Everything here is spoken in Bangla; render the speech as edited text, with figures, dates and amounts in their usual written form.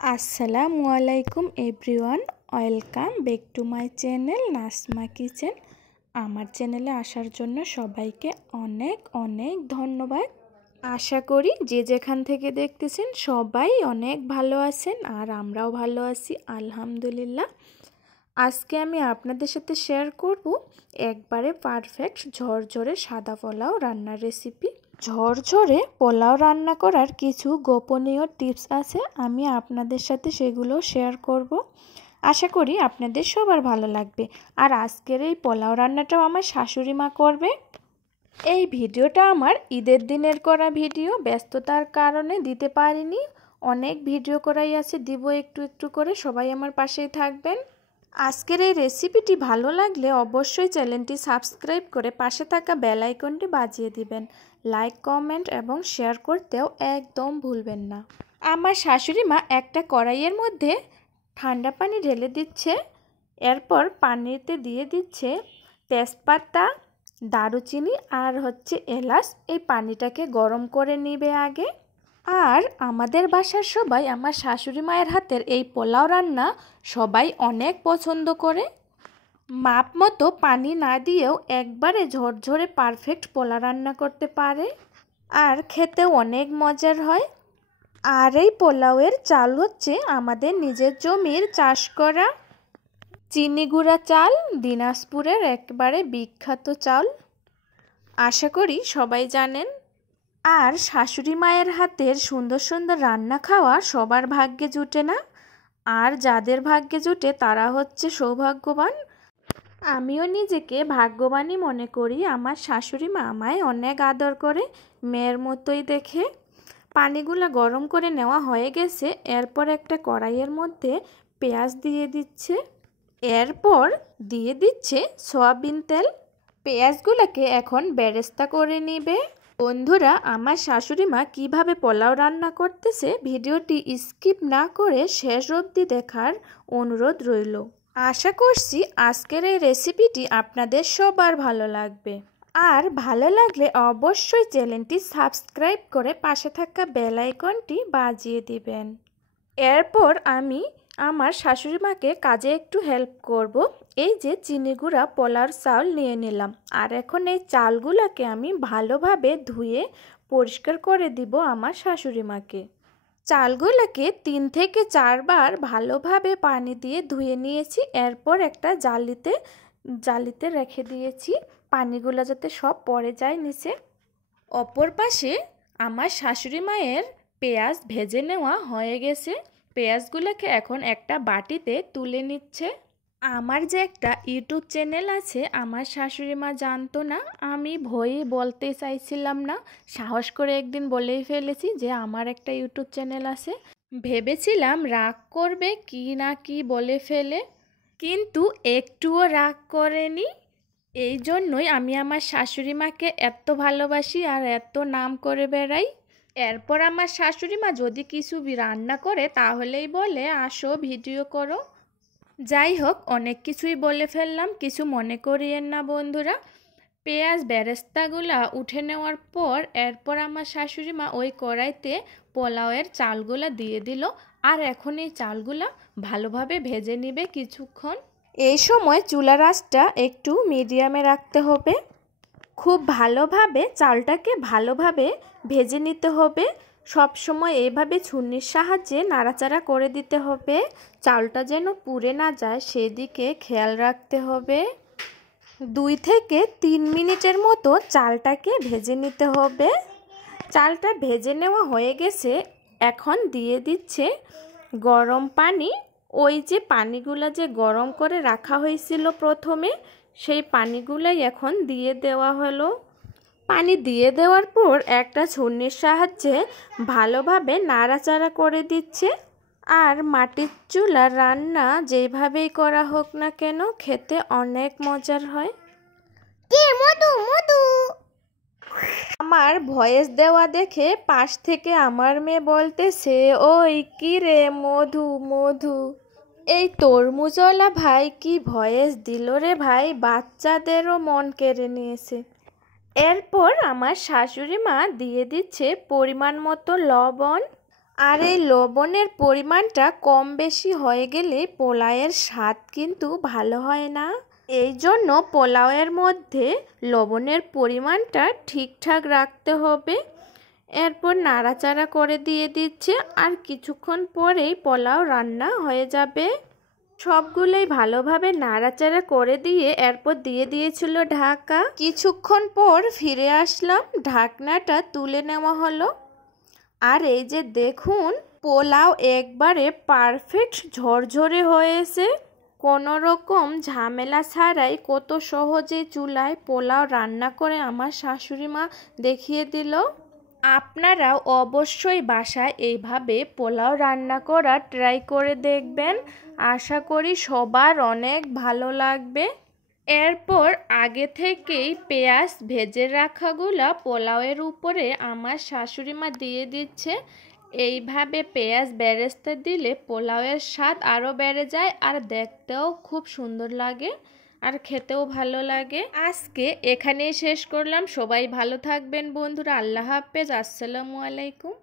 আসসালামু আলাইকুম everyone, welcome back to my channel Nasma kitchen. আমার চ্যানেলে আসার জন্য সবাইকে অনেক অনেক ধন্যবাদ। আশা করি যে যেখান থেকে দেখতেছেন সবাই অনেক ভালো আছেন আর আমরাও ভালো আছি আলহামদুলিল্লাহ। আজকে আমি আপনাদের সাথে শেয়ার করব একবারে পারফেক্ট ঝরঝরে সাদা পোলাও রান্নার রেসিপি। ঝরঝরে পোলাও রান্না করার কিছু গোপনীয় টিপস আছে, আমি আপনাদের সাথে সেগুলো শেয়ার করব। আশা করি আপনাদের সবার ভালো লাগবে। আর আজকের এই পোলাও রান্নাটাও আমার শাশুড়ি মা করবে। এই ভিডিওটা আমার ঈদের দিনের করা ভিডিও, ব্যস্ততার কারণে দিতে পারিনি। অনেক ভিডিও করাই আছে, দিব একটু একটু করে, সবাই আমার পাশেই থাকবেন। আজকের এই রেসিপিটি ভালো লাগলে অবশ্যই চ্যানেলটি সাবস্ক্রাইব করে পাশে থাকা বেল আইকনটি বাজিয়ে দিবেন। লাইক, কমেন্ট এবং শেয়ার করতেও একদম ভুলবেন না। আমার শাশুড়ি মা একটা কড়াইয়ের মধ্যে ঠান্ডা পানি ঢেলে দিচ্ছে, এরপর পানিতে দিয়ে দিচ্ছে তেজপাতা, দারুচিনি আর এলাচ। এই পানিটাকে গরম করে নিবে আগে। আর আমাদের বাসার সবাই আমার শাশুড়ি মায়ের হাতের এই পোলাও রান্না সবাই অনেক পছন্দ করে। মাপ মতো পানি না দিয়েও একবারে ঝরঝরে পারফেক্ট পোলাও রান্না করতে পারে, আর খেতেও অনেক মজার হয়। আর এই পোলাওয়ের চাল হচ্ছে আমাদের নিজের জমির চাষ করা চিনি গুঁড়া চাল, দিনাজপুরের একবারে বিখ্যাত চাল। আশা করি সবাই জানেন। আর শাশুড়ি মায়ের হাতের সুন্দর সুন্দর রান্না খাওয়া সবার ভাগ্যে জুটে না, আর যাদের ভাগ্যে জুটে তারা হচ্ছে সৌভাগ্যবান। আমিও নিজেকে ভাগ্যবানই মনে করি। আমার শাশুড়ি মা আমায় অনেক আদর করে, মেয়ের মতোই দেখে। পানিগুলো গরম করে নেওয়া হয়ে গেছে, এরপর একটা কড়াইয়ের মধ্যে পেঁয়াজ দিয়ে দিচ্ছে, এরপর দিয়ে দিচ্ছে সয়াবিন তেল। পেঁয়াজগুলোকে এখন বেরেস্তা করে নিবে। বন্ধুরা, আমার শাশুড়ি মা কীভাবে পোলাও রান্না করতেছে ভিডিওটি স্কিপ না করে শেষ অবধি দেখার অনুরোধ রইল। আশা করছি আজকের এই রেসিপিটি আপনাদের সবার ভালো লাগবে। আর ভালো লাগলে অবশ্যই চ্যানেলটি সাবস্ক্রাইব করে পাশে থাকা বেল আইকনটি বাজিয়ে দিবেন। এরপর আমি আমার শাশুড়ি মাকে কাজে একটু হেল্প করব। এই যে চিনি গুঁড়া পোলাওর চাল নিয়ে নিলাম, আর এখন এই চালগুলোকে আমি ভালোভাবে ধুয়ে পরিষ্কার করে দিব আমার শাশুড়ি মাকে। চালগুলোকে 3 থেকে 4 বার ভালোভাবে পানি দিয়ে ধুয়ে নিয়েছি, এরপর একটা জালিতে রেখে দিয়েছি, পানিগুলো যাতে সব পড়ে যায় নিচে। অপর পাশে আমার শাশুড়ি মায়ের পেঁয়াজ ভেজে নেওয়া হয়ে গেছে, পেঁয়াজগুলোকে এখন একটা বাটিতে তুলে নিচ্ছে। আমার যে একটা ইউটিউব চ্যানেল আছে আমার শাশুড়ি মা জানতো না, আমি ভয়ে বলতে চাইছিলাম না, সাহস করে একদিন বলেই ফেলেছি যে আমার একটা ইউটিউব চ্যানেল আছে। ভেবেছিলাম রাগ করবে কি না কি বলে ফেলে, কিন্তু একটুও রাগ করেনি। এই জন্যই আমি আমার শাশুড়ি মাকে এত ভালোবাসি আর এত নাম করে বেড়াই। এরপর আমার শাশুড়ি মা যদি কিছু রান্না করে তাহলেই বলে আসো ভিডিও করো। যাই হোক, অনেক কিছুই বলে ফেললাম, কিছু মনে করিয়েন না বন্ধুরা। পেঁয়াজ বেরেস্তাগুলা উঠে নেওয়ার পর এরপর আমার শাশুড়ি মা ওই কড়াইতে পোলাওয়ের চালগুলা দিয়ে দিল, আর এখন এই চালগুলা ভালোভাবে ভেজে নিবে কিছুক্ষণ। এই সময় চুলার আঁচটা একটু মিডিয়ামে রাখতে হবে। খুব ভালোভাবে চালটাকে ভালোভাবে ভেজে নিতে হবে। সব সময় এইভাবে ছুরির সাহায্যে নাড়াচাড়া করে দিতে হবে, চালটা যেন পুড়ে না যায় সেদিকে খেয়াল রাখতে হবে। 2 থেকে 3 মিনিটের মতো চালটাকে ভেজে নিতে হবে। চালটা ভেজে নেওয়া হয়ে গেছে, এখন দিয়ে দিচ্ছে গরম পানি। ওই যে পানিগুলো যে গরম করে রাখা হয়েছিল প্রথমে, সেই পানিগুলোই এখন দিয়ে দেওয়া হলো। পানি দিয়ে দেওয়ার পর একটা ছুরির সাহায্যে ভালোভাবে নাড়াচাড়া করে দিচ্ছে। আর মাটির চুলার রান্না যেভাবেই করা হোক না কেন খেতে অনেক মজার হয়। আমার ভয়েস দেওয়া দেখে পাশ থেকে আমার মেয়ে বলতেছে, ওই কি রে মধু মধু। এই তরমুজওয়ালা ভাই কি ভয়েস দিল রে ভাই, বাচ্চাদেরও মন কেড়ে নিয়েছে। এরপর আমার শাশুড়ি মা দিয়ে দিচ্ছে পরিমাণ মতো লবণ, আর এই লবণের পরিমাণটা কম বেশি হয়ে গেলে পোলাওয়ের স্বাদ কিন্তু ভালো হয় না। এই জন্য পোলাওয়ের মধ্যে লবণের পরিমাণটা ঠিকঠাক রাখতে হবে। এরপর নাড়াচাড়া করে দিয়ে দিচ্ছে, আর কিছুক্ষণ পরেই পোলাও রান্না হয়ে যাবে। সবগুলোই ভালোভাবে নাড়াচাড়া করে দিয়ে এরপর দিয়ে দিয়েছিল ঢাকা। কিছুক্ষণ পর ফিরে আসলাম, ঢাকনাটা তুলে নেওয়া হলো। আর এই যে দেখুন, পোলাও একবারে পারফেক্ট ঝরঝরে হয়েছে। কোনো রকম ঝামেলা ছাড়াই কত সহজে চুলায় পোলাও রান্না করে আমার শাশুড়ি মা দেখিয়ে দিল। আপনারাও অবশ্যই বাসায় এইভাবে পোলাও রান্না করা ট্রাই করে দেখবেন। আশা করি সবার অনেক ভালো লাগবে। এরপর আগে থেকেই পেঁয়াজ ভেজে রাখাগুলা পোলাওয়ের উপরে আমার শাশুড়ি মা দিয়ে দিচ্ছে। এইভাবে পেঁয়াজ বেরেস্তা দিলে পোলাওয়ের স্বাদ আরও বেড়ে যায়, আর দেখতেও খুব সুন্দর লাগে আর খেতেও ভালো লাগে। আজকে এখানেই শেষ করলাম। সবাই ভালো থাকবেন বন্ধুরা। আল্লাহ হাফেজ। আসসালামু আলাইকুম।